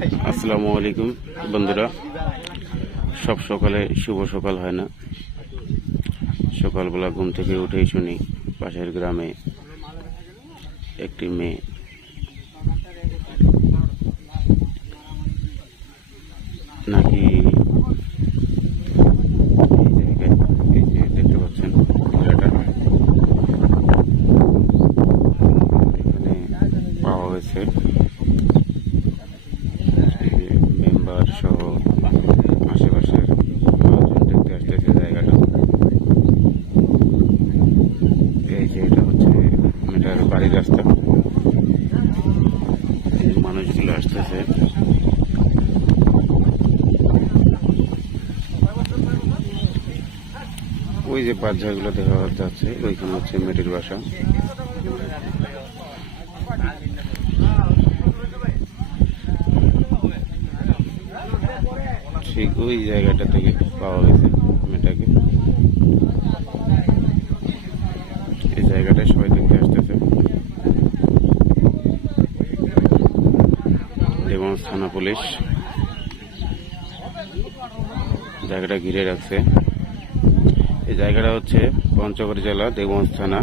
আসসালামু আলাইকুম বন্ধুরা, সব সকালে শুভ সকাল হয় না। সকালবেলা ঘুম থেকে উঠেই শুনি পাশের গ্রামে একটি মেয়ে নাকি এই যে দেখতে পাচ্ছেন ছেলেটা এখানে পাওয়া গেছে। মেম্বার সহ আশেপাশের মানুষজন দেখতে আসতেছে জায়গাটা। এই যে এটা হচ্ছে মেয়েটার বাড়ির রাস্তা, মানুষগুলো আসতেছে। ওই যে বাচ্চাগুলো দেখা যাচ্ছে, ওইখানে হচ্ছে মেয়েটির বাসা। ঠিক ওই জায়গাটা থেকে পাওয়া গেছে মেয়েটাকে। এই জায়গাটায় সবাই দেখতে আসতেছে। দেবগঞ্জ থানা পুলিশ জায়গাটা ঘিরে রাখছে। এই জায়গাটা হচ্ছে পঞ্চগড় জেলা দেবগঞ্জ থানা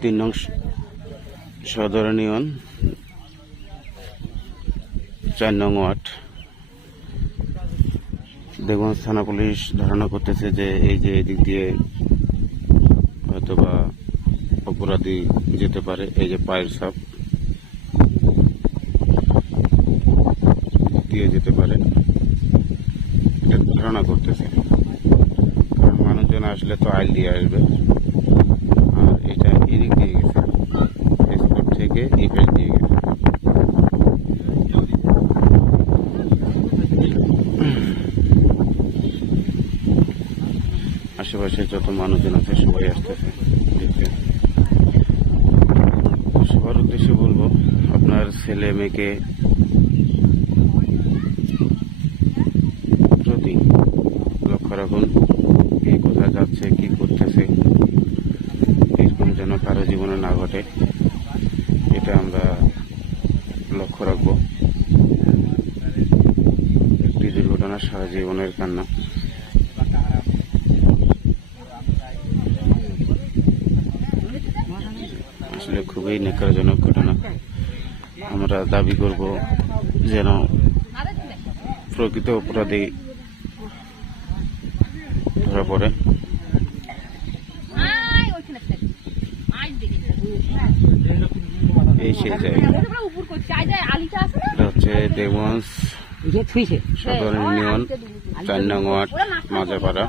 ৩ নং সদর ইউনিয়ন ৪ নং ওয়ার্ড। দেবগঞ্জ থানা পুলিশ ধারণা করতেছে যে এই যে এদিক দিয়ে হয়তোবা অপরাধী যেতে পারে। এই যে পায়ের ছাপ দিয়ে যেতে পারে, এটা ধারণা করতেছে। কারণ মানুষজন আসলে তো আইল দিয়ে আসবে, আর এটা এদিক দিয়ে গেছে, স্পট থেকে ইফেক্ট দিয়ে গেছে। আশেপাশে যত মানুষজন আছে সবাই আসতেছে দেখতে। সবার উদ্দেশ্যে বলবো, আপনার ছেলে মেয়েকে প্রতি লক্ষ্য রাখুন, কে কোথায় যাচ্ছে, কি করতেছে, এরকম যেন কারো জীবনে না ঘটে, এটা আমরা লক্ষ্য রাখবো। একটি দুর্ঘটনা সারা জীবনের কান্না। আসলে খুবই নেকারজনক ঘটনা। আমরা দাবি করব যেন প্রকৃত অপরাধী ধরা পড়ে। এই সেই জায়গা, এটা হচ্ছে দেবগঞ্জ সদর ইউনিয়ন ৪ নং ওয়ার্ড মাজাপাড়া।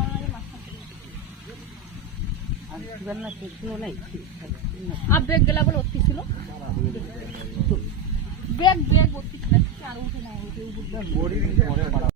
ব্রেক গেলা বলে অতি ছিল, ব্রেক ভর্তি ছিল।